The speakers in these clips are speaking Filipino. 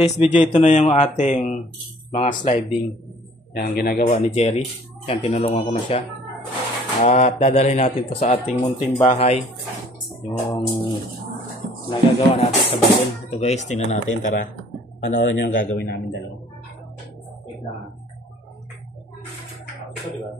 Today's video, ito na yung ating mga sliding. Yan, ginagawa ni Jerry. Yan, tinulungan ko na siya. At dadalhin natin to sa ating munting bahay. Yung nagagawa natin sa bagon. Ito guys, tingnan natin. Tara, panoorin nyo ang gagawin namin dalawa. Wait lang. Ito, diba?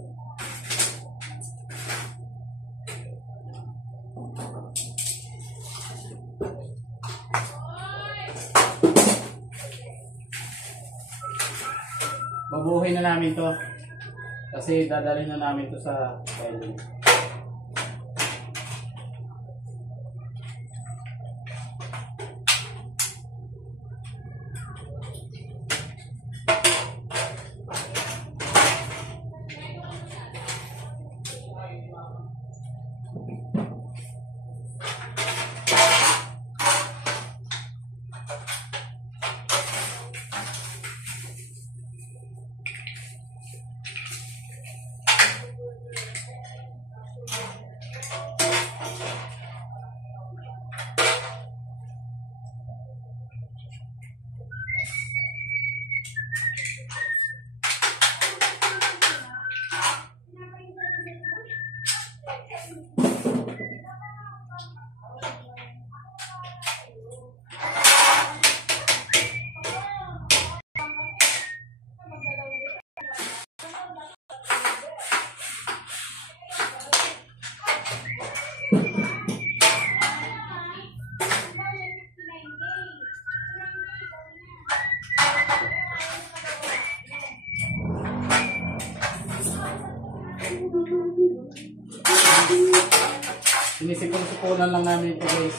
Babuhin na namin to kasi dadalhin na namin to sa filing. Sinisipon-siponan lang namin ito guys.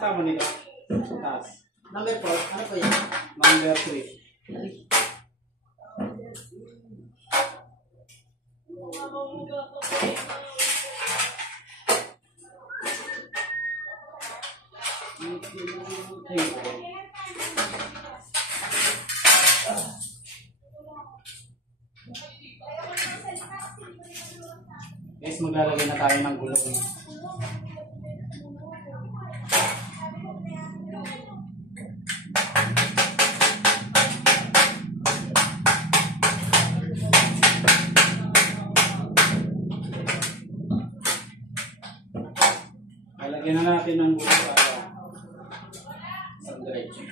Kasama nito. Taas. Number 4. Ano po yan? Number 3. Guys, maglalagay na tayo ng gulong. Lalagyan na natin ng gulong para sa diretso.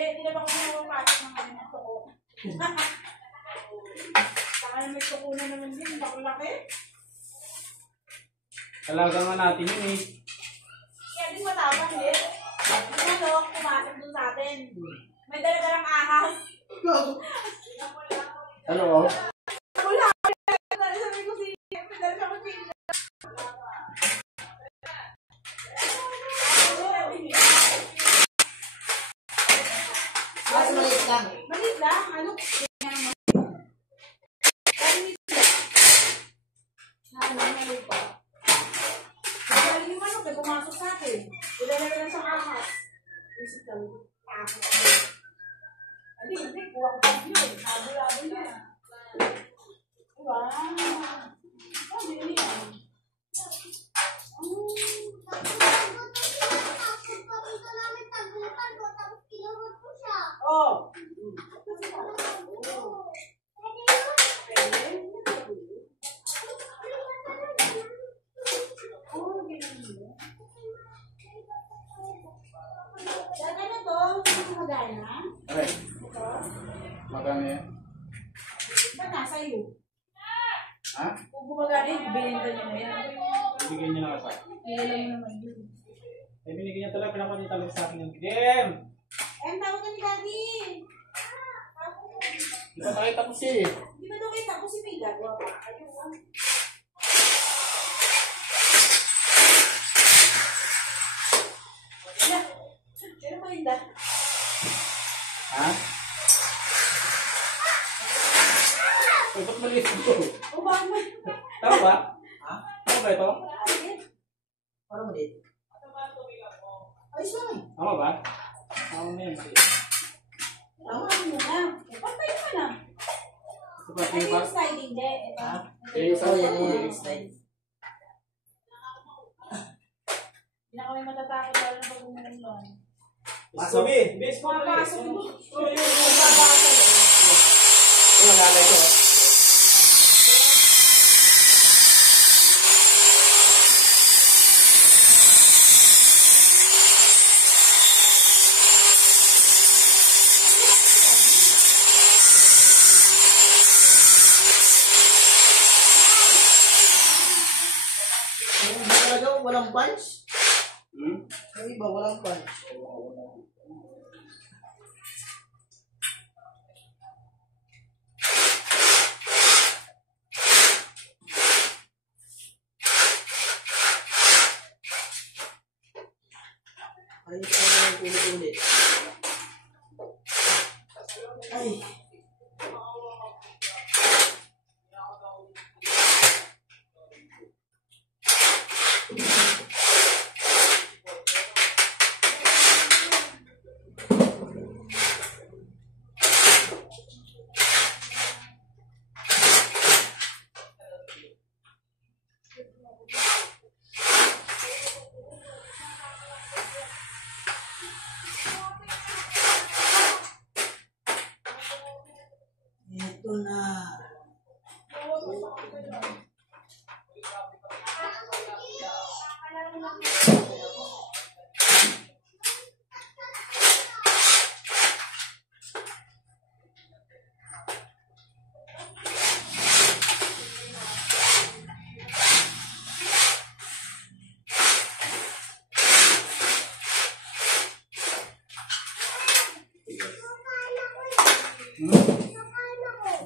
Hindi na ba kung napapasok ng kanyang tuko? Saka may tuko na naman din. Laki-laki. Talaga nga natin yun eh. Kaya din matapang din. Hindi na pumasok dun sa atin. May dala-dalang ahas. Ano? Wala. Sabi ko siya. May dala siya kung sino. Maliit lang. Maliit lang? Ano? Maliit pa. Kaya yung manok ay pumasok sa atin. Ilala na lang sa ahas. Visit lang. Hindi. Kuha ko pa yun. Habol-habol na. Wow. Sabi niya. Bibigyan niya na kasi. Alam mo naman yun. Eh, binigyan niya talaga, pinakuha niya talaga sa akin yung Jem! Tawag ka ni Daddy. Di ba tayo tapos eh? Di ba daw kayo tapos si May gagawa pa? Ayun. Pero malinda. Ha? Ay, ba't maliit ito? O bakit mo? Tama ba? Ha? Tama ba ito? Parang maliit. Ayos lang eh. Tama ba? Tama na yan. Tama mo na. Patay ka na. Ito ba? Ano yung sliding de? Ito. Oh, yan yung slide. Hindi na kami matatakot lalo na pag umulong. Pasok. Bis mo. Papasok mo. Ito ang lalay ko. Yung iba talaga walang punch. Hmm? Yung iba walang punch. Ayos lang yung ulit-ulit. Ay. Ito na.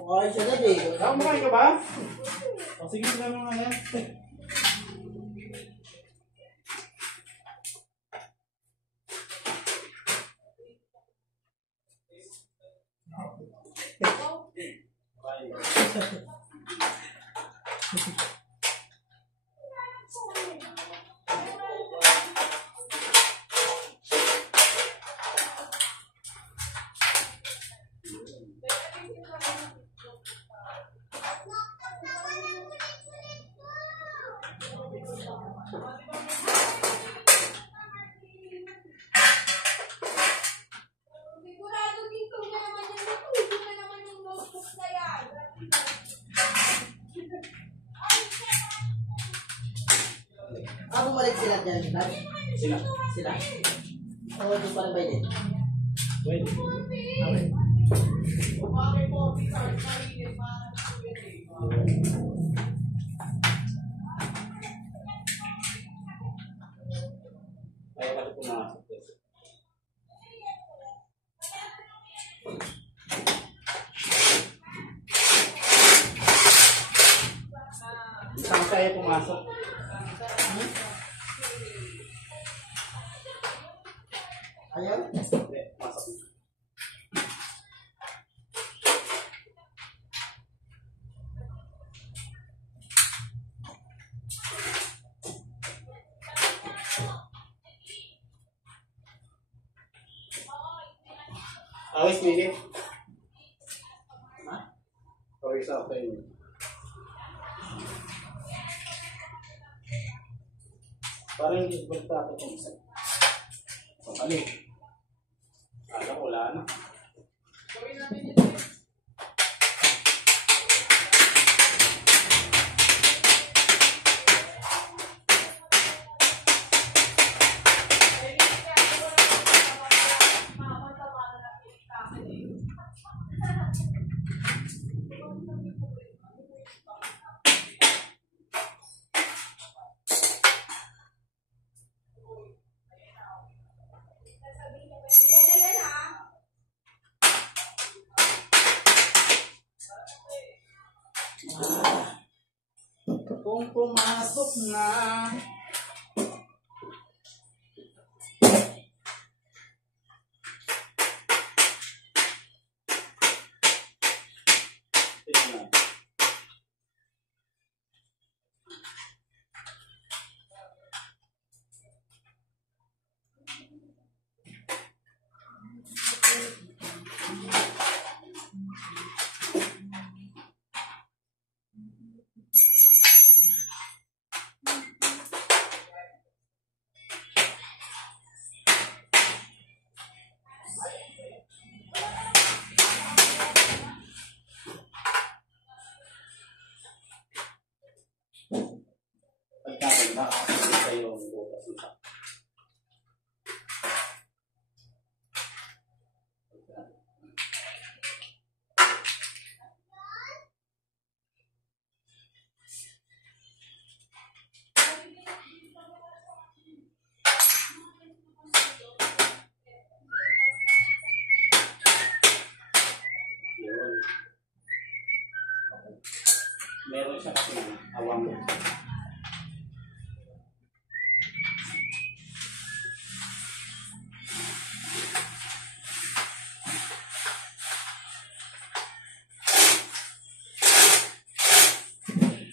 Okay siya na eh. Tama mo ka ba? O sige, sila mga yan. Sigurado dito na naman yung natubo na naman yung notebook na yan. Bumalik sila dyan. Sila. Sila. Oo, doon pa rin ba yun? Pwede. Okay. Ayaw kasi pumasok. Isang kaya pumasok. Ayaw? Hindi, pasok. Awis minit. Ha? Awis ako yun. Parang hindi ko basta ako kung isa. Pabalik. Kala ko wala na. pumasok na. Pagkakanda, ito yung bukas nito. Yun. Meron siya kasi awang.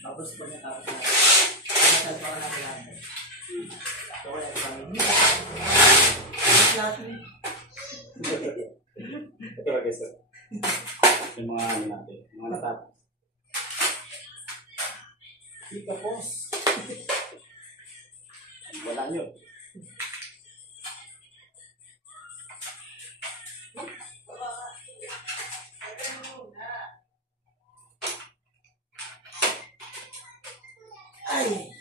Tapos po niya tapos na. Tapos pa na natin. So, wala kami. Natin. Ito ba guys? Yung mga ano natin, mga natapos. Ika pos. Wala nyo. Ay!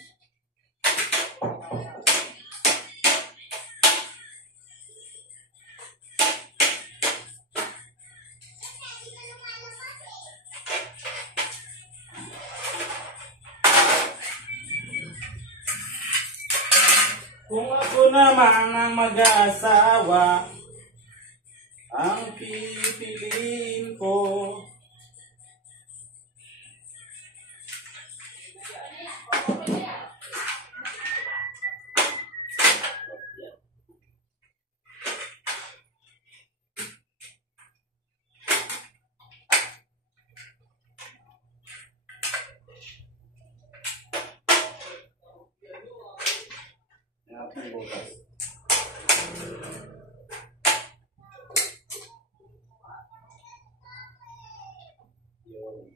Kung ako naman ang mag-aasawa, ang pipiliin ko. Ang bukas. Yun.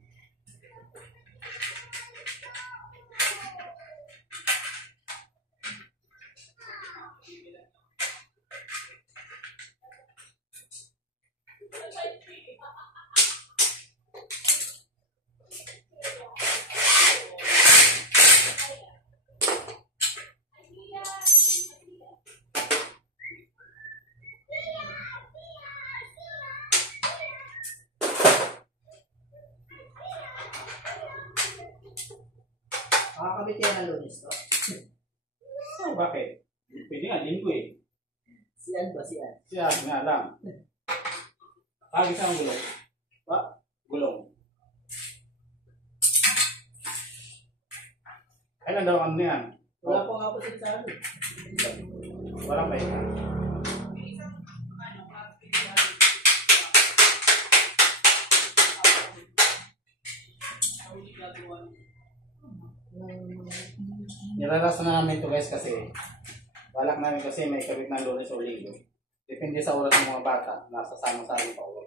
Makakabit yan ang lunes to. Oh, bakit? Pwede nga, linggo eh. Siyan ba? Siyan? Siya, nga lang. Tagis ang gulong. Ba? Gulong. Kailan daw ang niyan? Wala pa nga po sa amin. Walang pa ika. Nilalasan na namin ito guys kasi balak namin kasi may kabit ng Lunes o Linggo. Depende sa oras ng mga bata, nasa sama-sama pa uwi.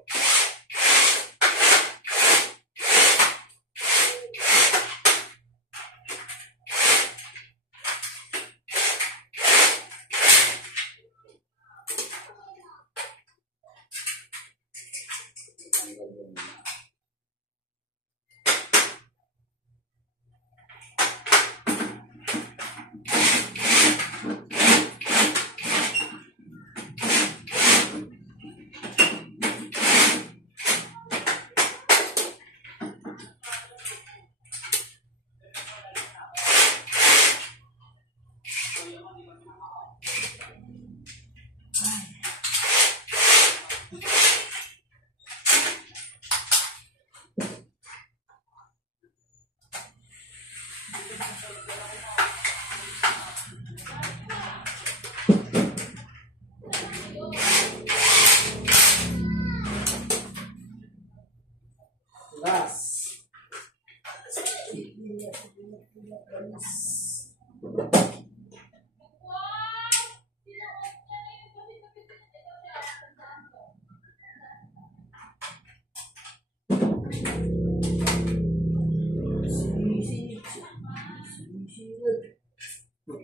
Eh,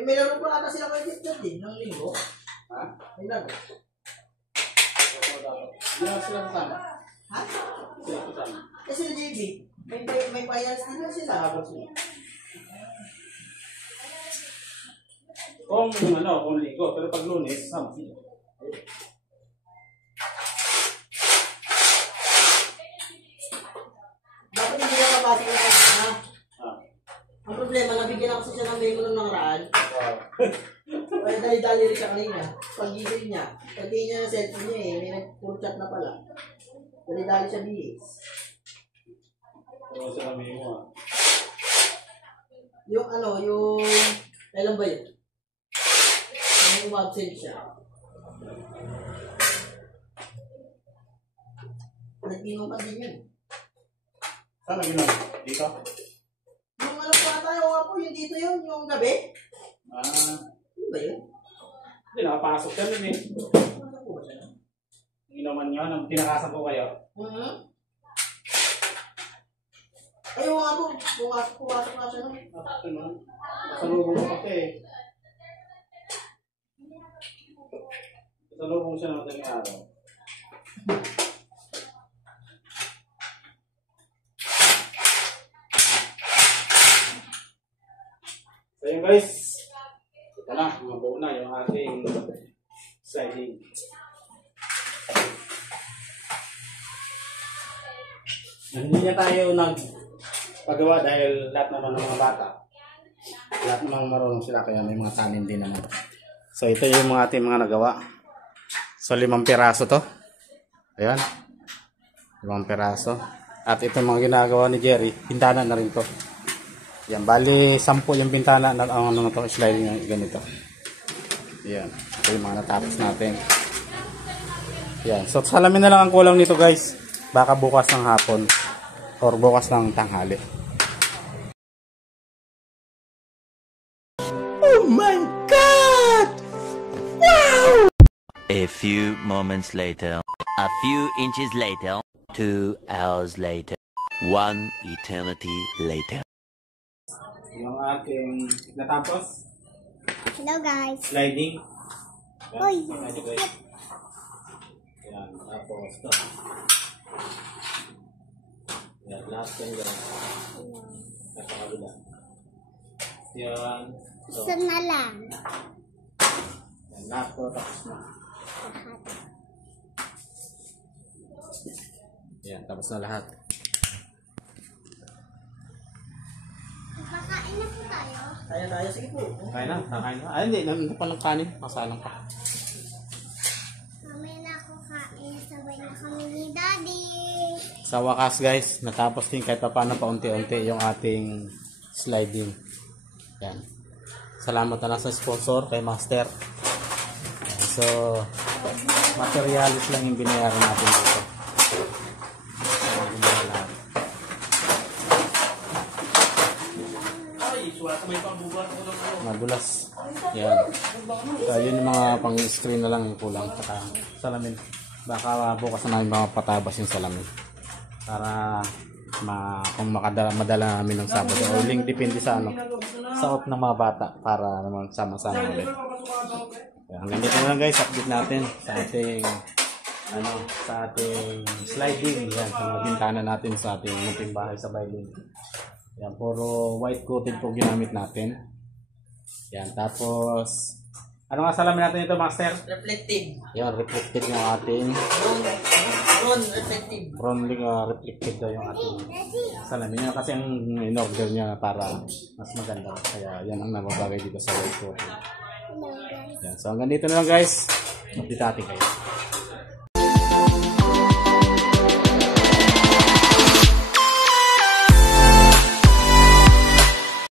may laro pa ata sila kayo dito din, ng linggo. Ha? May laro. Hindi na sila kasama. Ha? Sila kasama. Eh, sila JB. May finals din na sila. Habang sila. Kung linggo, pero pag Lunes, sama sila. Dapat hindi na mabasok na ha? Ah. Ang problema, nabigyan ako siya ng memo nung nakaraan. Wow. Ay, dali-dali rin siya kanina. Pag-gigil niya. Pag-gigil niya ng cellphone niya may nag-full chat na pala. Dali-dali siya bihis. Pero sila may mo. Yung kailan ba yun? Yung umabsent siya. Nag-inom pa din yun. Saan ang ginawa? Dito? Yung pa tayo nga po, yung dito yun, yung gabi. Ano ba yun? Hindi, nakapasok yan yun eh. Ano po ba siya? Ginawan nyo, nang tinakasan ko kayo. Ay, nga po, pumasok na siya nun. Kasalubong ko kasi eh. Kasalubong siya ng madaling araw. So yun guys, ito na, mabuo na yung ating sliding. Hindi niya tayo nagpagawa dahil lahat naman ng mga bata. Lahat naman marunong sila kaya may mga tanin din naman. So ito yung mga ating mga nagawa. So 5 piraso to. Ayan. 5 piraso. At ito mga ginagawa ni Jerry, bintana na rin to. Yan, bali 10 yung bintana na ano to, sliding yung ganito. Yan. Ito yung mga natapos natin. Yan. So salamin na lang ang kulang nito guys. Baka bukas ng hapon or bukas ng tanghali. Oh my God! Wow! A few moments later. A few inches later. 2 hours later. 1 eternity later. Yung ating natapos. Hello guys. Sliding. Uy. Yan, tapos ito. Yan, lahat yan yan. Napakagula. Yan. Ito. Isa na lang. Yan, lahat ko tapos na. Yan, tapos na lahat. Kakain na po tayo. Tayo, sige po. Kain na, kakain na. Ay, hindi, namin pa ng kanin. Masalang pa. Mamaya na ako kain. Sabay na kami ni Daddy. Sa wakas guys, natapos din kahit pa paano paunti-unti yung ating sliding. Yan. Salamat na lang sa sponsor kay Master. Yan. So, materialis lang yung binayaran natin dito. Madulas. Yan. So, yun yung mga pang-screen na lang yung kulang. Saka salamin. Baka bukas na namin mga patabas yung salamin. Para kung madala namin ng Sabado o link, depende sa sa off ng mga bata para naman sama-sama ulit. Hanggang dito na lang guys, update natin sa ating sliding. Yan, sa mga bintana natin sa ating munting bahay sa Bailin. Yan, puro white coated po ginamit natin. Yan, tapos ano nga salamin natin ito, Master? Reflective. Yan, reflective yung ating Ron reflective. reflective daw yung ating salamin. Yan kasi ang in-order niya para mas maganda. Kaya yan ang nababagay dito sa white coating. Yan, so hanggang dito na lang guys. Update natin kayo.